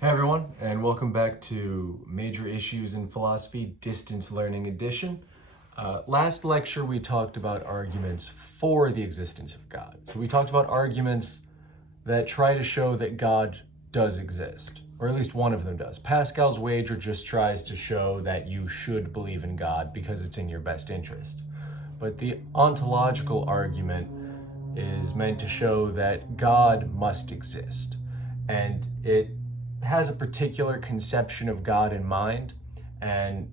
Hey everyone, and welcome back to Major Issues in Philosophy Distance Learning Edition. Last lecture we talked about arguments for the existence of God. So we talked about arguments that try to show that God does exist, or at least one of them does. Pascal's wager just tries to show that you should believe in God because it's in your best interest. But the ontological argument is meant to show that God must exist, and it has a particular conception of God in mind, and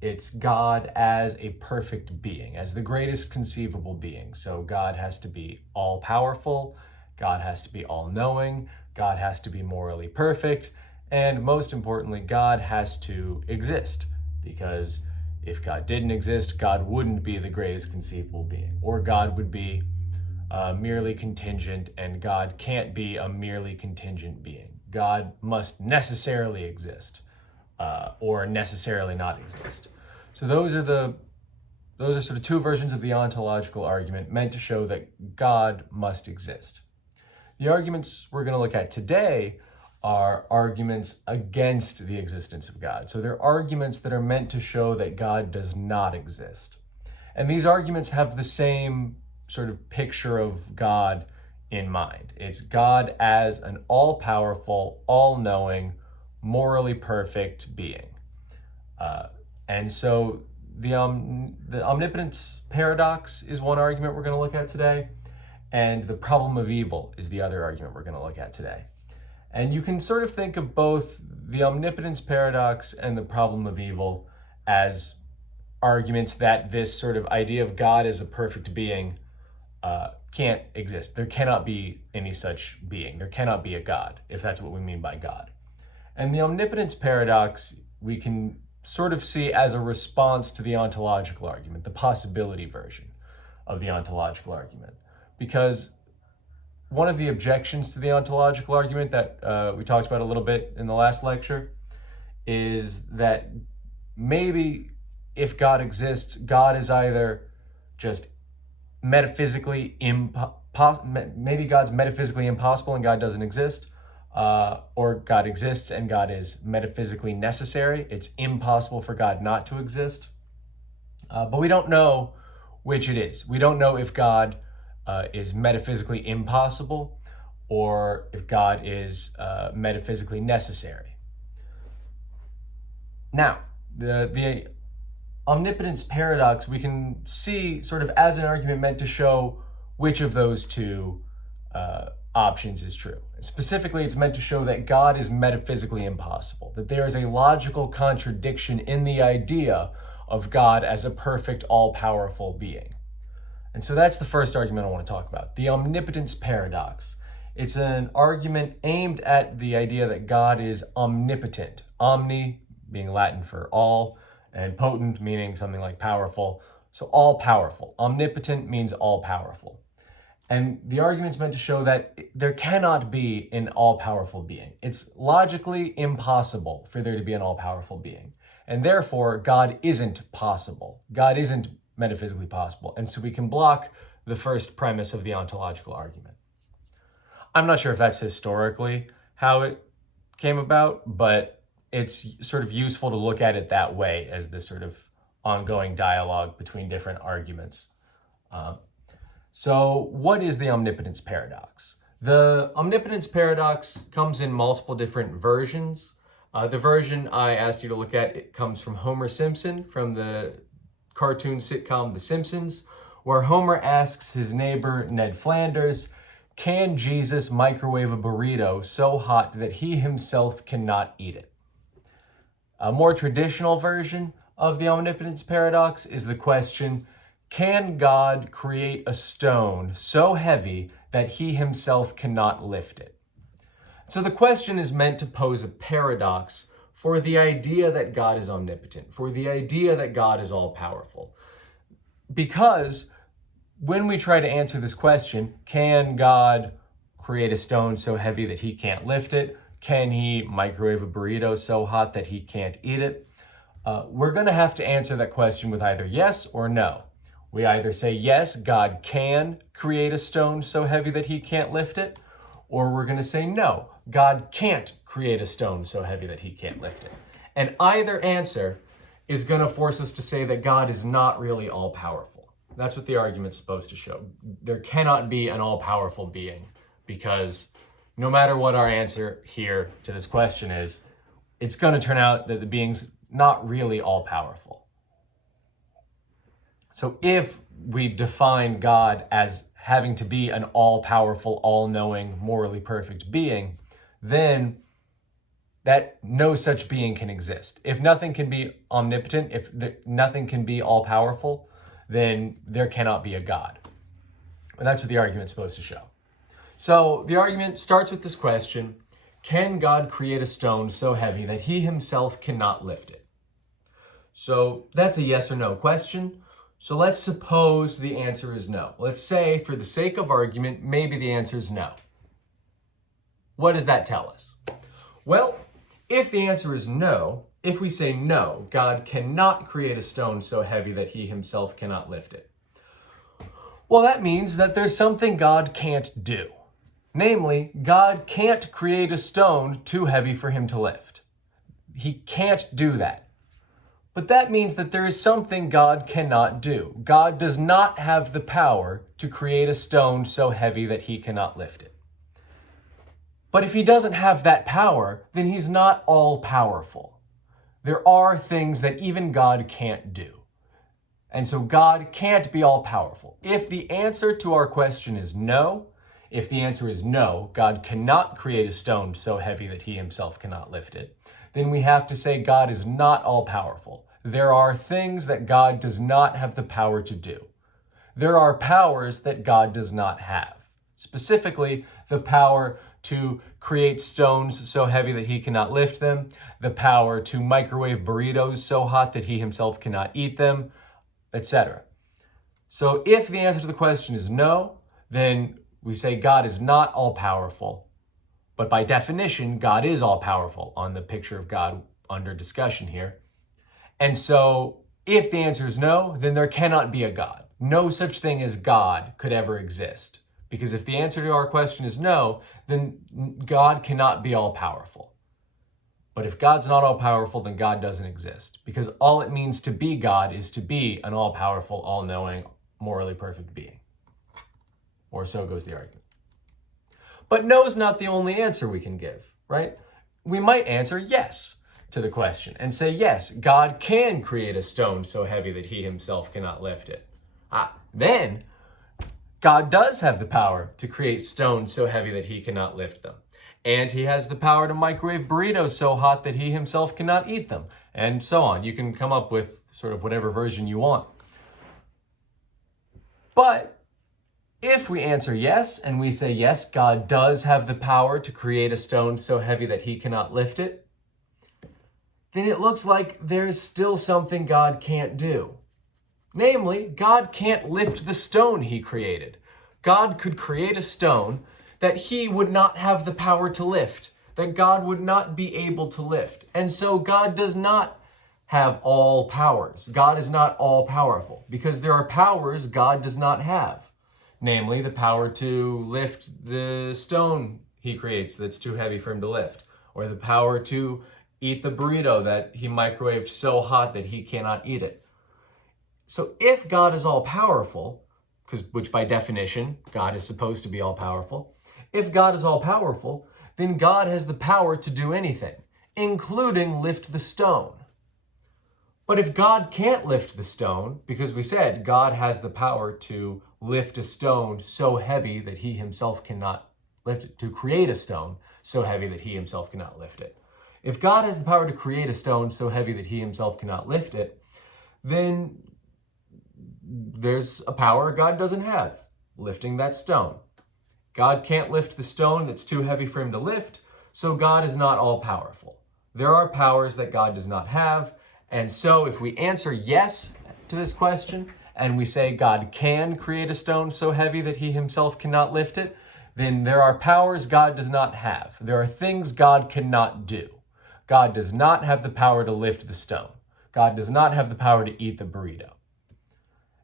it's God as a perfect being, as the greatest conceivable being. So God has to be all-powerful, God has to be all-knowing, God has to be morally perfect, and most importantly, God has to exist, because if God didn't exist, God wouldn't be the greatest conceivable being, or God would be merely contingent, and God can't be a merely contingent being. God must necessarily exist, or necessarily not exist. So those are sort of two versions of the ontological argument meant to show that God must exist. The arguments we're going to look at today are arguments against the existence of God. So they're arguments that are meant to show that God does not exist. And these arguments have the same sort of picture of God in mind. It's God as an all-powerful, all-knowing, morally perfect being. And so the omnipotence paradox is one argument we're going to look at today, and the problem of evil is the other argument we're going to look at today. And you can sort of think of both the omnipotence paradox and the problem of evil as arguments that this sort of idea of God as a perfect being can't exist. There cannot be any such being. There cannot be a God, if that's what we mean by God. And the omnipotence paradox we can sort of see as a response to the ontological argument, the possibility version of the ontological argument. Because one of the objections to the ontological argument that we talked about a little bit in the last lecture is that maybe if God exists, God is either just metaphysically maybe God's metaphysically impossible and God doesn't exist, or God exists and God is metaphysically necessary. It's impossible for God not to exist. But we don't know which it is. We don't know if God is metaphysically impossible or if God is metaphysically necessary. Now, the omnipotence paradox we can see sort of as an argument meant to show which of those two options is true. Specifically, it's meant to show that God is metaphysically impossible, that there is a logical contradiction in the idea of God as a perfect, all-powerful being. And so that's the first argument I want to talk about, the omnipotence paradox. It's an argument aimed at the idea that God is omnipotent, omni being Latin for all, and potent meaning something like powerful. So all-powerful. Omnipotent means all-powerful. And the argument's meant to show that there cannot be an all-powerful being. It's logically impossible for there to be an all-powerful being. And therefore, God isn't possible. God isn't metaphysically possible. And so we can block the first premise of the ontological argument. I'm not sure if that's historically how it came about, but it's sort of useful to look at it that way as this sort of ongoing dialogue between different arguments. So what is the omnipotence paradox? The omnipotence paradox comes in multiple different versions. The version I asked you to look at, it comes from Homer Simpson from the cartoon sitcom The Simpsons, where Homer asks his neighbor Ned Flanders, can Jesus microwave a burrito so hot that he himself cannot eat it? A more traditional version of the omnipotence paradox is the question, can God create a stone so heavy that he himself cannot lift it? So the question is meant to pose a paradox for the idea that God is omnipotent, for the idea that God is all-powerful. Because when we try to answer this question, can God create a stone so heavy that he can't lift it? Can he microwave a burrito so hot that he can't eat it? We're going to have to answer that question with either yes or no. We either say yes, God can create a stone so heavy that he can't lift it, or we're going to say no, God can't create a stone so heavy that he can't lift it. And either answer is going to force us to say that God is not really all-powerful. That's what the argument's supposed to show. There cannot be an all-powerful being, because no matter what our answer here to this question is, it's going to turn out that the being's not really all-powerful. So if we define God as having to be an all-powerful, all-knowing, morally perfect being, then that no such being can exist. If nothing can be omnipotent, if nothing can be all-powerful, then there cannot be a God. And that's what the argument's supposed to show. So the argument starts with this question: can God create a stone so heavy that he himself cannot lift it? So that's a yes or no question. So let's suppose the answer is no. Let's say, for the sake of argument, maybe the answer is no. What does that tell us? Well, if the answer is no, if we say no, God cannot create a stone so heavy that he himself cannot lift it, well, that means that there's something God can't do. Namely, God can't create a stone too heavy for him to lift. He can't do that. But that means that there is something God cannot do. God does not have the power to create a stone so heavy that he cannot lift it. But if he doesn't have that power, then he's not all-powerful. There are things that even God can't do. And so God can't be all-powerful. If the answer to our question is no, if the answer is no, God cannot create a stone so heavy that he himself cannot lift it, then we have to say God is not all-powerful. There are things that God does not have the power to do. There are powers that God does not have. Specifically, the power to create stones so heavy that he cannot lift them, the power to microwave burritos so hot that he himself cannot eat them, etc. So if the answer to the question is no, then we say God is not all-powerful. But by definition, God is all-powerful on the picture of God under discussion here. And so if the answer is no, then there cannot be a God. No such thing as God could ever exist. Because if the answer to our question is no, then God cannot be all-powerful. But if God's not all-powerful, then God doesn't exist. Because all it means to be God is to be an all-powerful, all-knowing, morally perfect being. Or so goes the argument. But no is not the only answer we can give, right? We might answer yes to the question and say, yes, God can create a stone so heavy that he himself cannot lift it. Then God does have the power to create stones so heavy that he cannot lift them. And he has the power to microwave burritos so hot that he himself cannot eat them. And so on. You can come up with sort of whatever version you want. But if we answer yes, and we say, yes, God does have the power to create a stone so heavy that he cannot lift it, then it looks like there's still something God can't do. Namely, God can't lift the stone he created. God could create a stone that he would not have the power to lift, that God would not be able to lift. And so God does not have all powers. God is not all powerful because there are powers God does not have. Namely, the power to lift the stone he creates that's too heavy for him to lift, or the power to eat the burrito that he microwaved so hot that he cannot eat it. So if God is all-powerful, which by definition, God is supposed to be all-powerful, if God is all-powerful, then God has the power to do anything, including lift the stone. But if God can't lift the stone, because we said God has the power to lift a stone so heavy that he himself cannot lift it, to create a stone so heavy that he himself cannot lift it. If God has the power to create a stone so heavy that he himself cannot lift it, then there's a power God doesn't have, lifting that stone. God can't lift the stone that's too heavy for him to lift, so God is not all-powerful. There are powers that God does not have, and so if we answer yes to this question, and we say God can create a stone so heavy that he himself cannot lift it, then there are powers God does not have. There are things God cannot do. God does not have the power to lift the stone. God does not have the power to eat the burrito.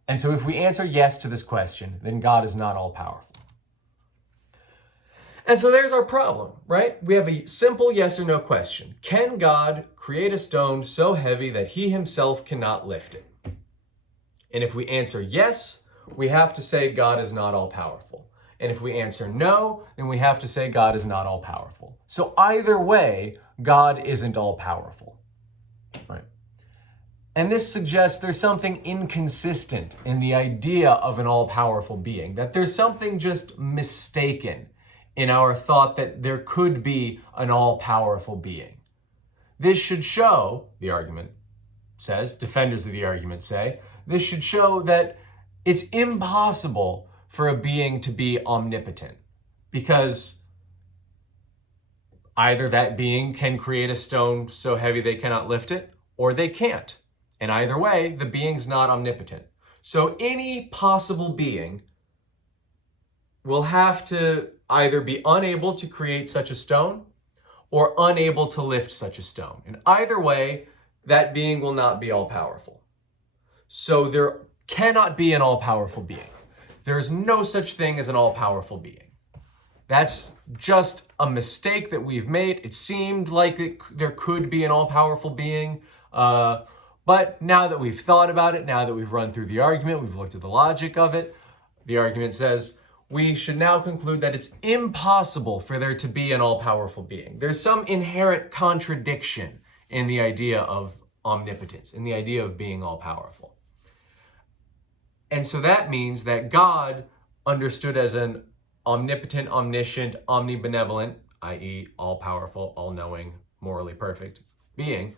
And so if we answer yes to this question, then God is not all-powerful. And so there's our problem, right? We have a simple yes or no question. Can God create a stone so heavy that he himself cannot lift it? And if we answer yes, we have to say God is not all-powerful. And if we answer no, then we have to say God is not all-powerful. So either way, God isn't all-powerful, right? And this suggests there's something inconsistent in the idea of an all-powerful being, that there's something just mistaken in our thought that there could be an all-powerful being. This should show, the argument says, defenders of the argument say, this should show that it's impossible for a being to be omnipotent, because either that being can create a stone so heavy they cannot lift it, or they can't. And either way, the being's not omnipotent. So any possible being will have to either be unable to create such a stone or unable to lift such a stone. And either way, that being will not be all-powerful. So there cannot be an all-powerful being. There is no such thing as an all-powerful being. That's just a mistake that we've made. It seemed like there could be an all-powerful being, but now that we've thought about it, now that we've run through the argument, we've looked at the logic of it, the argument says we should now conclude that it's impossible for there to be an all-powerful being. There's some inherent contradiction in the idea of omnipotence, in the idea of being all-powerful. And so that means that God, understood as an omnipotent, omniscient, omnibenevolent, i.e. all-powerful, all-knowing, morally perfect being,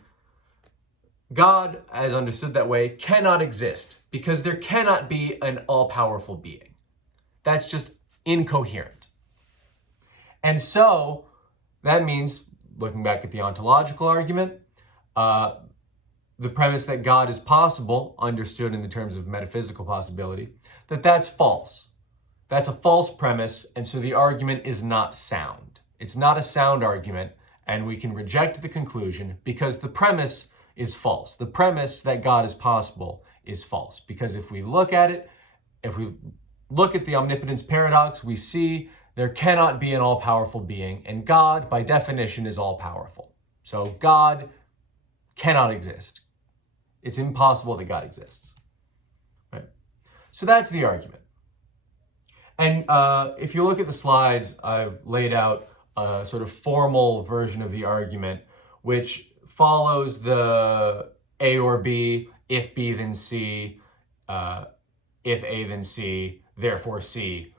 God, as understood that way, cannot exist because there cannot be an all-powerful being. That's just incoherent. And so that means, looking back at the ontological argument, the premise that God is possible, understood in the terms of metaphysical possibility, that's false. That's a false premise, and so the argument is not sound. It's not a sound argument, and we can reject the conclusion because the premise is false. The premise that God is possible is false, because if we look at it, if we look at the Omnipotence Paradox, we see there cannot be an all-powerful being, and God, by definition, is all-powerful. So God cannot exist. It's impossible that God exists. Right? So that's the argument. And if you look at the slides, I've laid out a sort of formal version of the argument, which follows the A or B, if B then C, if A then C, therefore C,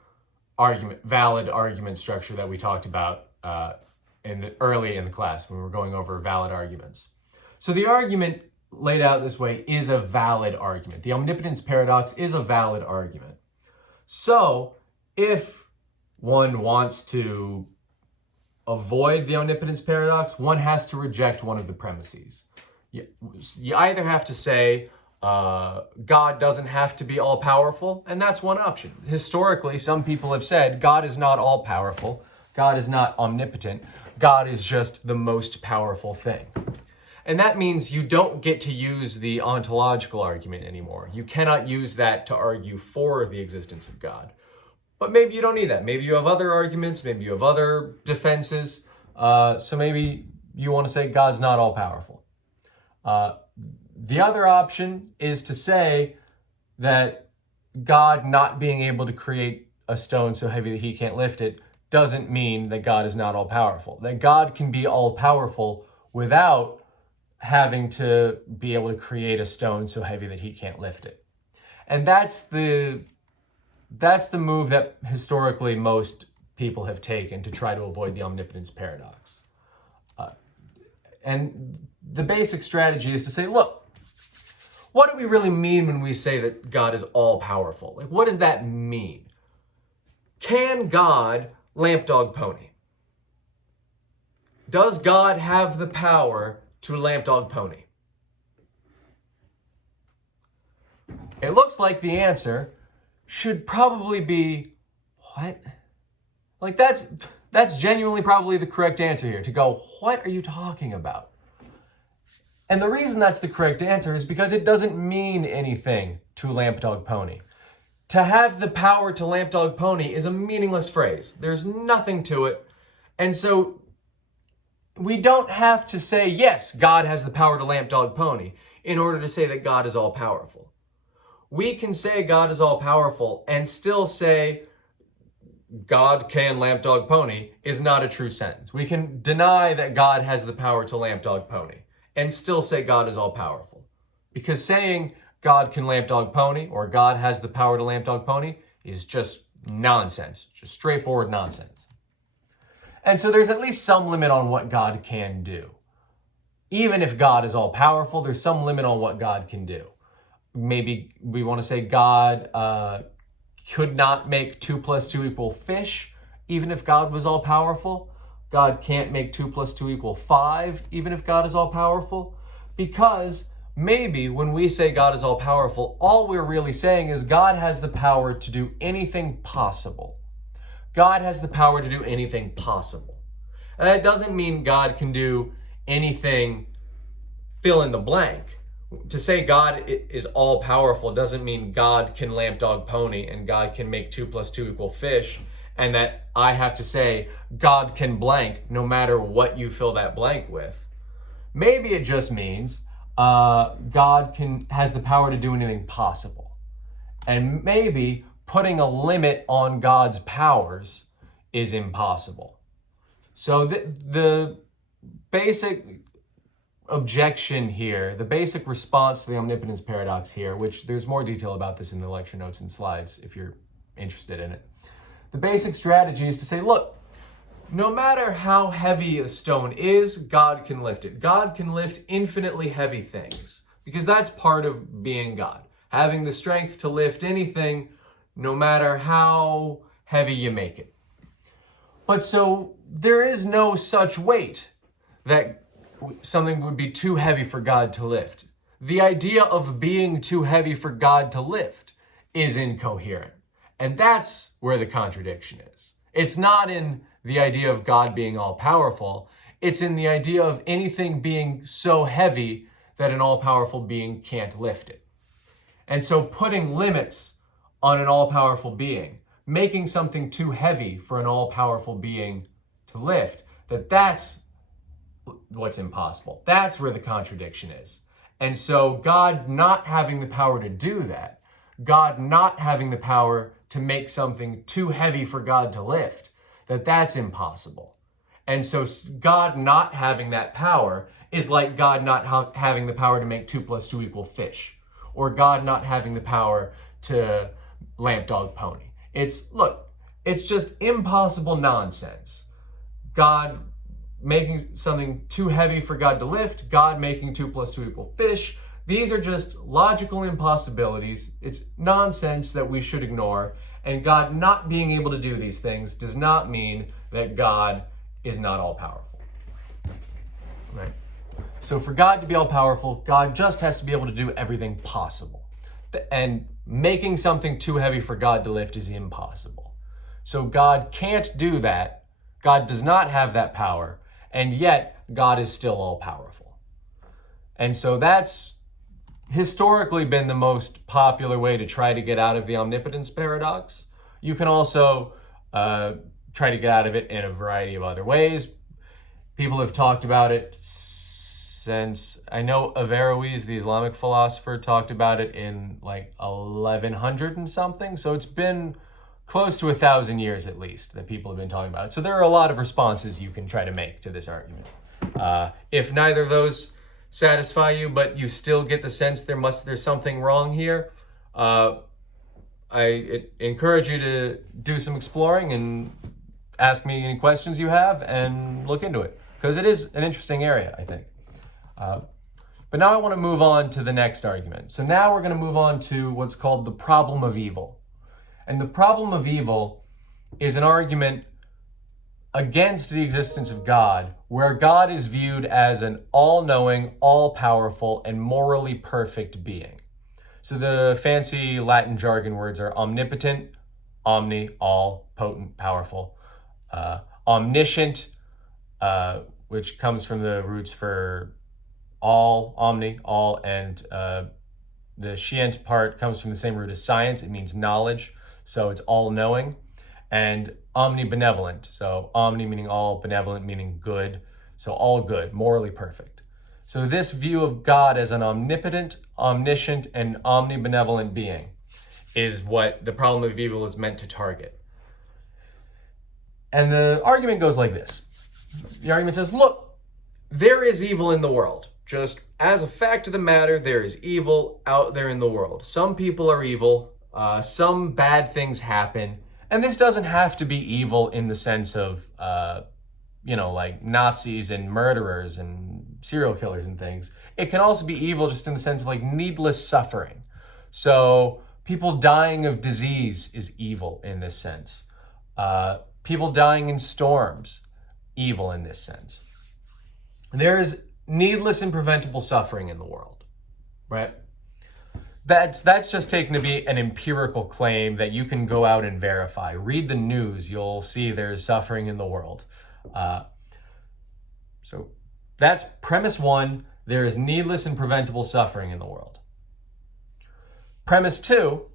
valid argument structure that we talked about early in the class when we were going over valid arguments. So the argument laid out this way is a valid argument. The Omnipotence Paradox is a valid argument. So if one wants to avoid the Omnipotence Paradox, one has to reject one of the premises. You either have to say God doesn't have to be all-powerful, and that's one option. Historically, some people have said God is not all-powerful, God is not omnipotent, God is just the most powerful thing. And that means you don't get to use the ontological argument anymore. You cannot use that to argue for the existence of God. But maybe you don't need that. Maybe you have other arguments, maybe you have other defenses. So maybe you want to say God's not all-powerful. The other option is to say that God not being able to create a stone so heavy that he can't lift it doesn't mean that God is not all-powerful. That God can be all-powerful without having to be able to create a stone so heavy that he can't lift it. And that's the move that historically most people have taken to try to avoid the Omnipotence Paradox. And the basic strategy is to say, look, what do we really mean when we say that God is all-powerful? Like, what does that mean? Can God lamp dog pony? Does God have the power to lamp dog pony? It looks like the answer should probably be, what? Like that's genuinely probably the correct answer here, to go, what are you talking about? And the reason that's the correct answer is because it doesn't mean anything to lamp dog pony. to have the power to lamp dog pony is a meaningless phrase. There's nothing to it. And so we don't have to say, yes, God has the power to lamp dog pony in order to say that God is all powerful. We can say God is all powerful and still say God can lamp dog pony is not a true sentence. We can deny that God has the power to lamp dog pony and still say God is all powerful. Because saying God can lamp dog pony or God has the power to lamp dog pony is just nonsense, just straightforward nonsense. And so there's at least some limit on what God can do. Even if God is all powerful, there's some limit on what God can do. Maybe we want to say God could not make 2 + 2 = fish, even if God was all powerful. God can't make 2 + 2 = 5, even if God is all powerful. Because maybe when we say God is all powerful, all we're really saying is God has the power to do anything possible. God has the power to do anything possible. And that doesn't mean God can do anything fill in the blank. To say God is all powerful doesn't mean God can lamp dog pony and God can make 2 + 2 = fish, and that I have to say God can blank no matter what you fill that blank with. Maybe it just means God has the power to do anything possible. And maybe putting a limit on God's powers is impossible. So the basic objection here, the basic response to the omnipotence paradox here, which there's more detail about this in the lecture notes and slides if you're interested in it. The basic strategy is to say, look, no matter how heavy a stone is, God can lift it. God can lift infinitely heavy things because that's part of being God. Having the strength to lift anything, no matter how heavy you make it. But so there is no such weight that something would be too heavy for God to lift. The idea of being too heavy for God to lift is incoherent. And that's where the contradiction is. It's not in the idea of God being all powerful. It's in the idea of anything being so heavy that an all powerful being can't lift it. And so putting limits on an all powerful being, making something too heavy for an all powerful being to lift, that's what's impossible. That's where the contradiction is. And so God not having the power to do that, God not having the power to make something too heavy for God to lift, that's impossible. And so God not having that power is like God not having the power to make 2 + 2 = fish, or God not having the power to lamp dog pony. It's just impossible nonsense. God making something too heavy for God to lift, God making 2 + 2 = fish. These are just logical impossibilities. It's nonsense that we should ignore. And God not being able to do these things does not mean that God is not all powerful. Right? So for God to be all powerful, God just has to be able to do everything possible. And making something too heavy for God to lift is impossible. So God can't do that. God does not have that power. And yet God is still all powerful. And so that's historically been the most popular way to try to get out of the omnipotence paradox. You can also try to get out of it in a variety of other ways. People have talked about it since, I know Averroes, the Islamic philosopher, talked about it in like 1100 and something. So it's been close to 1,000 years at least that people have been talking about it. So there are a lot of responses you can try to make to this argument. If neither of those satisfy you, but you still get the sense there's something wrong here, I encourage you to do some exploring and ask me any questions you have and look into it, because it is an interesting area, I think. But now I want to move on to the next argument. So now we're going to move on to what's called the problem of evil. And the problem of evil is an argument against the existence of God, where God is viewed as an all-knowing, all-powerful, and morally perfect being. So the fancy Latin jargon words are omnipotent, omni, all, potent, powerful, omniscient, which comes from the roots for all, omni, all, and The scient part comes from the same root as science. It means knowledge, so it's all-knowing. And omnibenevolent, so omni meaning all, benevolent meaning good, so all good, morally perfect. So this view of God as an omnipotent, omniscient, and omnibenevolent being is what the problem of evil is meant to target. And the argument goes like this. The argument says, look, there is evil in the world. Just as a fact of the matter, there is evil out there in the world. Some people are evil, some bad things happen, and this doesn't have to be evil in the sense of, like Nazis and murderers and serial killers and things. It can also be evil just in the sense of like needless suffering. So people dying of disease is evil in this sense. People dying in storms, evil in this sense. There is needless and preventable suffering in the world, right? That's just taken to be an empirical claim that you can go out and verify. Read the news, you'll see there's suffering in the world. So that's premise one, there is needless and preventable suffering in the world. Premise two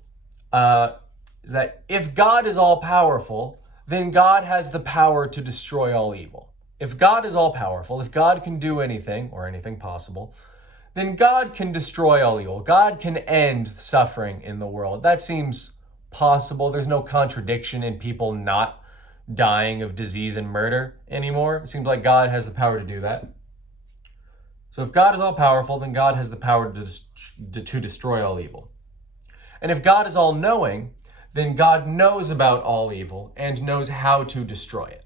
is that if God is all-powerful, then God has the power to destroy all evil. If God is all-powerful, if God can do anything, or anything possible, then God can destroy all evil. God can end suffering in the world. That seems possible. There's no contradiction in people not dying of disease and murder anymore. It seems like God has the power to do that. So if God is all-powerful, then God has the power to destroy all evil. And if God is all-knowing, then God knows about all evil and knows how to destroy it.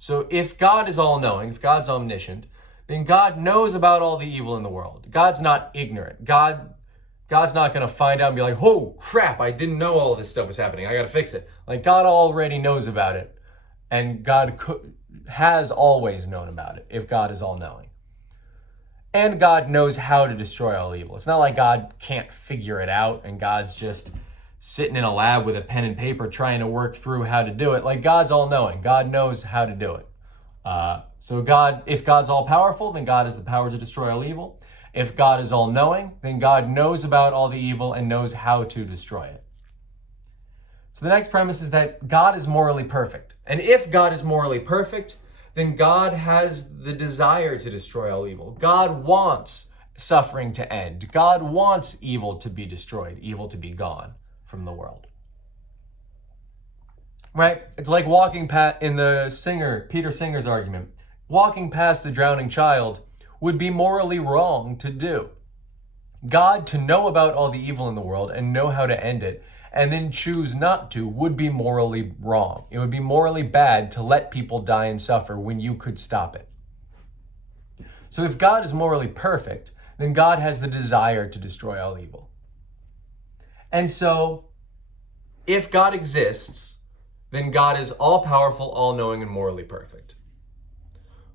So if God is all-knowing, if God's omniscient, then God knows about all the evil in the world. God's not ignorant. God's not going to find out and be like, oh, crap, I didn't know all this stuff was happening. I got to fix it. Like, God already knows about it, and God has always known about it if God is all-knowing. And God knows how to destroy all evil. It's not like God can't figure it out, and God's just sitting in a lab with a pen and paper trying to work through how to do it. Like, God's all-knowing. God knows how to do it. So if God's all-powerful, then God has the power to destroy all evil. If God is all-knowing, then God knows about all the evil and knows how to destroy it. So the next premise is that God is morally perfect. And if God is morally perfect, then God has the desire to destroy all evil. God wants suffering to end. God wants evil to be destroyed, evil to be gone from the world. Right? It's like walking past, in the Peter Singer's argument, walking past the drowning child would be morally wrong to do. God, to know about all the evil in the world and know how to end it, and then choose not to, would be morally wrong. It would be morally bad to let people die and suffer when you could stop it. So if God is morally perfect, then God has the desire to destroy all evil. And so, if God exists, then God is all-powerful, all-knowing, and morally perfect.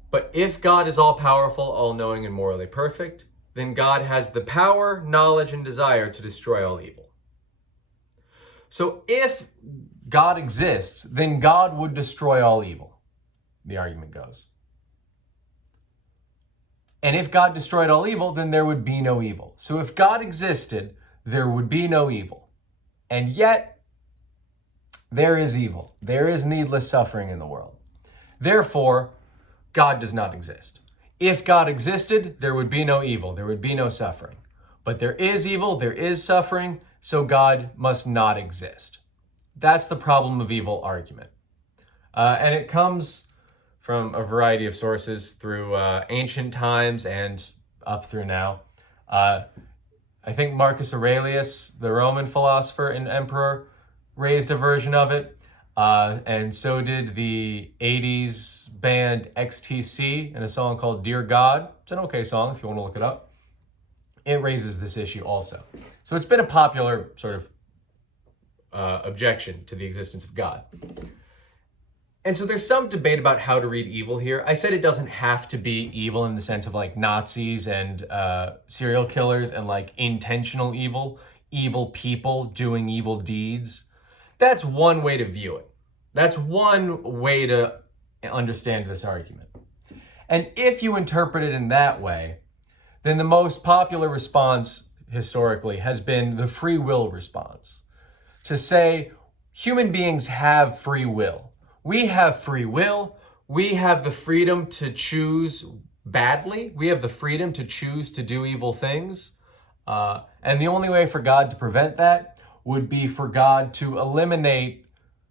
But if God is all-powerful, all-knowing, and morally perfect, then God has the power, knowledge, and desire to destroy all evil. So if God exists, then God would destroy all evil, the argument goes. And if God destroyed all evil, then there would be no evil. So if God existed, there would be no evil. And yet, there is evil. There is needless suffering in the world. Therefore, God does not exist. If God existed, there would be no evil. There would be no suffering. But there is evil, there is suffering, so God must not exist. That's the problem of evil argument. And it comes from a variety of sources through ancient times and up through now. I think Marcus Aurelius, the Roman philosopher and emperor, raised a version of it, and so did the 80s band XTC in a song called Dear God. It's an okay song if you want to look it up. It raises this issue also. So it's been a popular sort of objection to the existence of God. And so there's some debate about how to read evil here. I said it doesn't have to be evil in the sense of like Nazis and serial killers and like intentional evil, evil people doing evil deeds. That's one way to view it. That's one way to understand this argument. And if you interpret it in that way, then the most popular response historically has been the free will response. To say human beings have free will. We have free will. We have the freedom to choose badly. We have the freedom to choose to do evil things. And the only way for God to prevent that would be for God to eliminate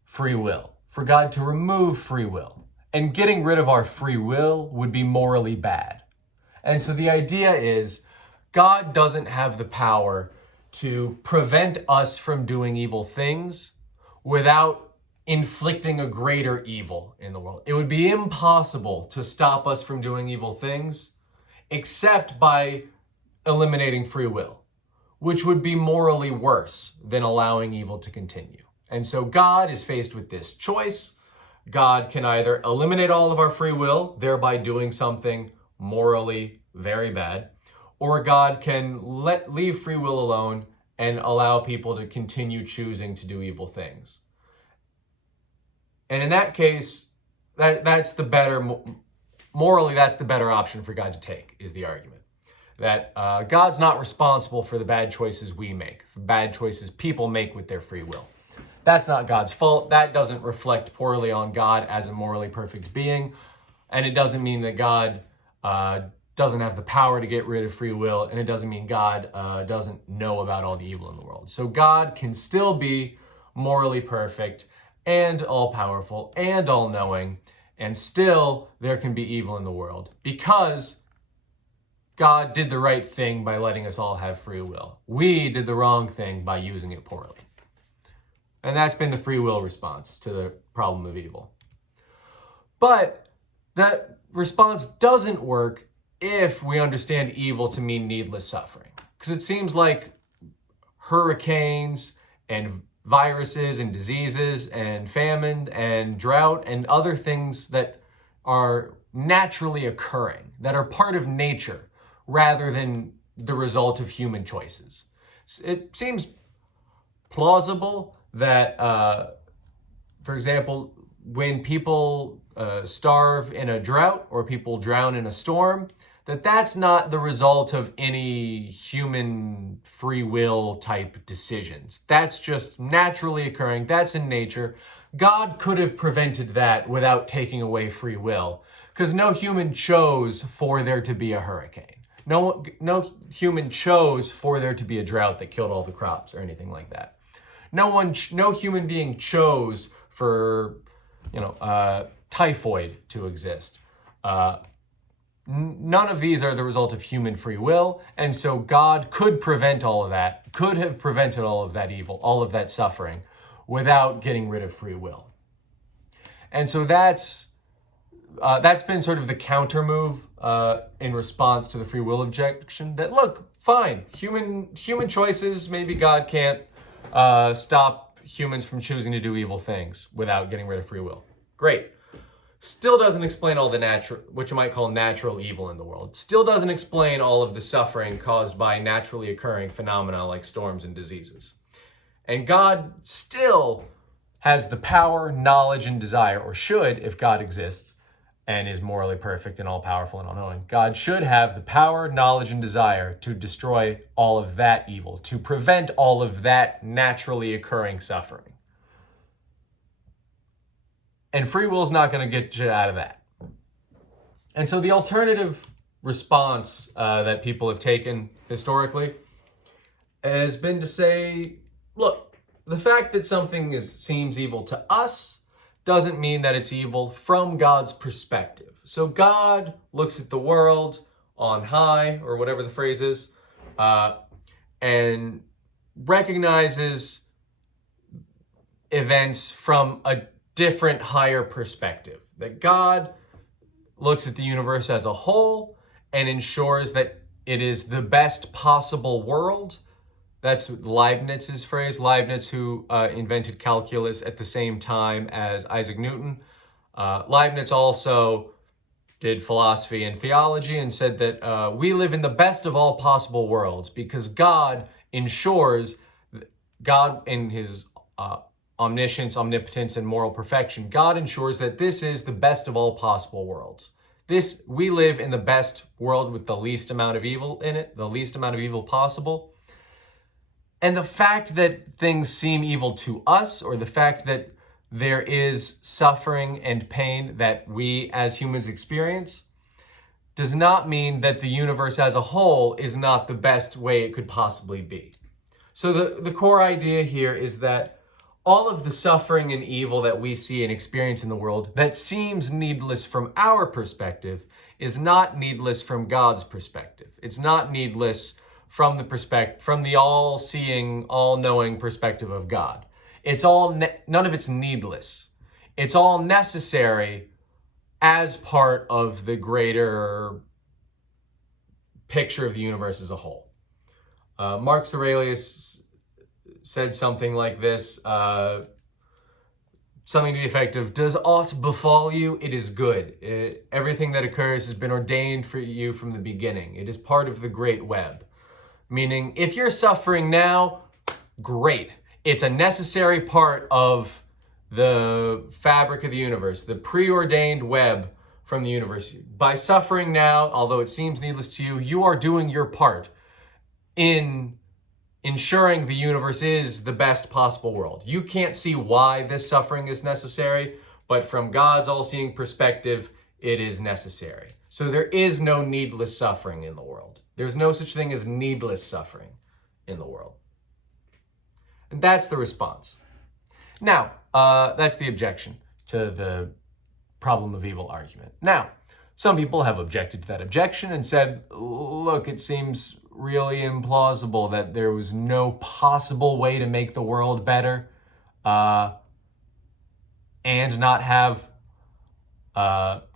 free will, for God to remove free will. And getting rid of our free will would be morally bad. And so the idea is God doesn't have the power to prevent us from doing evil things without inflicting a greater evil in the world. It would be impossible to stop us from doing evil things except by eliminating free will, which would be morally worse than allowing evil to continue. And so God is faced with this choice. God can either eliminate all of our free will, thereby doing something morally very bad, or God can leave free will alone and allow people to continue choosing to do evil things. And in that case, that's the better, morally, that's the better option for God to take, is the argument. That God's not responsible for the bad choices we make, for bad choices people make with their free will. That's not God's fault. That doesn't reflect poorly on God as a morally perfect being. And it doesn't mean that God doesn't have the power to get rid of free will. And it doesn't mean God doesn't know about all the evil in the world. So God can still be morally perfect and all-powerful and all-knowing. And still there can be evil in the world because God did the right thing by letting us all have free will. We did the wrong thing by using it poorly. And that's been the free will response to the problem of evil. But that response doesn't work if we understand evil to mean needless suffering. Because it seems like hurricanes and viruses and diseases and famine and drought and other things that are naturally occurring, that are part of nature, rather than the result of human choices. It seems plausible that, for example, when people starve in a drought or people drown in a storm, that's not the result of any human free will type decisions. That's just naturally occurring. That's in nature. God could have prevented that without taking away free will, because no human chose for there to be a hurricane. No human chose for there to be a drought that killed all the crops or anything like that. No human being chose for, typhoid to exist. None of these are the result of human free will, and so God could prevent all of that, could have prevented all of that evil, all of that suffering, without getting rid of free will. And so that's been sort of the counter move in response to the free will objection. That look, fine, human choices. Maybe God can't stop humans from choosing to do evil things without getting rid of free will. Great. Still doesn't explain all the natural, what you might call natural evil in the world. Still doesn't explain all of the suffering caused by naturally occurring phenomena like storms and diseases. And God still has the power, knowledge, and desire, or should, if God exists and is morally perfect and all-powerful and all-knowing. God should have the power, knowledge, and desire to destroy all of that evil, to prevent all of that naturally occurring suffering. And free will is not going to get you out of that. And so the alternative response that people have taken historically has been to say, look, the fact that something seems evil to us doesn't mean that it's evil from God's perspective. So God looks at the world on high, or whatever the phrase is, and recognizes events from a different, higher perspective. That God looks at the universe as a whole and ensures that it is the best possible world. That's Leibniz's phrase. Leibniz, who invented calculus at the same time as Isaac Newton. Leibniz also did philosophy and theology and said that we live in the best of all possible worlds because God ensures, God in his omniscience, omnipotence, and moral perfection, God ensures that this is the best of all possible worlds. We live in the best world with the least amount of evil in it, the least amount of evil possible. And the fact that things seem evil to us, or the fact that there is suffering and pain that we as humans experience, does not mean that the universe as a whole is not the best way it could possibly be. So the core idea here is that all of the suffering and evil that we see and experience in the world that seems needless from our perspective is not needless from God's perspective. It's not needless from the all-seeing, all-knowing perspective of God. It's all none of it's needless. It's all necessary as part of the greater picture of the universe as a whole. Marcus Aurelius said something like this, something to the effect of, "Does aught befall you? It is good. Everything that occurs has been ordained for you from the beginning. It is part of the great web." Meaning, if you're suffering now, great. It's a necessary part of the fabric of the universe, the preordained web from the universe. By suffering now, although it seems needless to you, you are doing your part in ensuring the universe is the best possible world. You can't see why this suffering is necessary, but from God's all-seeing perspective, it is necessary. So there is no needless suffering in the world. There's no such thing as needless suffering in the world. And that's the response. Now, that's the objection to the problem of evil argument. Now, some people have objected to that objection and said, look, it seems really implausible that there was no possible way to make the world better and not have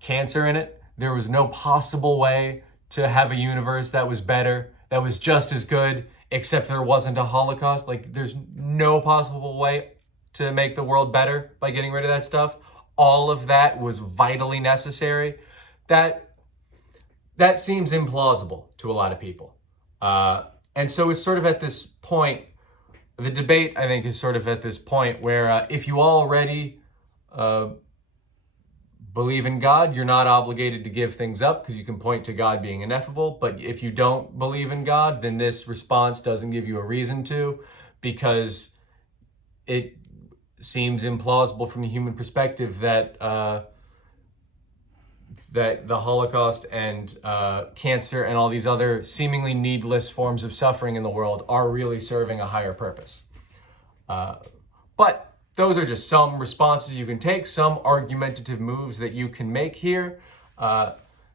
cancer in it. There was no possible way to have a universe that was better, that was just as good, except there wasn't a Holocaust. Like, there's no possible way to make the world better by getting rid of that stuff. All of that was vitally necessary. That seems implausible to a lot of people. And so it's sort of at this point, the debate, I think, is sort of at this point where if you already believe in God, you're not obligated to give things up because you can point to God being ineffable. But if you don't believe in God, then this response doesn't give you a reason to, because it seems implausible from the human perspective that that the Holocaust and cancer and all these other seemingly needless forms of suffering in the world are really serving a higher purpose. But those are just some responses you can take, some argumentative moves that you can make here.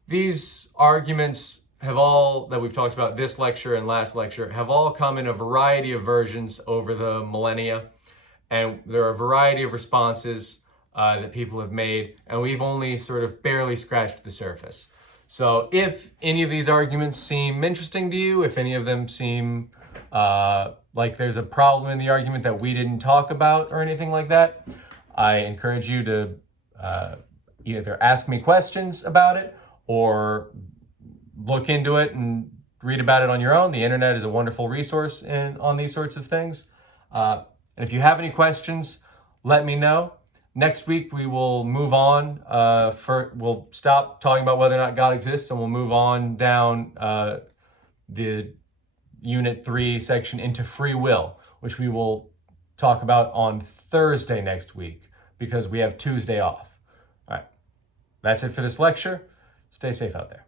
These arguments have all, that we've talked about this lecture and last lecture, have all come in a variety of versions over the millennia. And there are a variety of responses that people have made, and we've only sort of barely scratched the surface. So if any of these arguments seem interesting to you, if any of them seem like there's a problem in the argument that we didn't talk about or anything like that, I encourage you to either ask me questions about it or look into it and read about it on your own. The internet is a wonderful resource on these sorts of things. And if you have any questions, let me know. Next week, we will move on. We'll stop talking about whether or not God exists, and we'll move on down the Unit 3 section into free will, which we will talk about on Thursday next week because we have Tuesday off. All right, that's it for this lecture. Stay safe out there.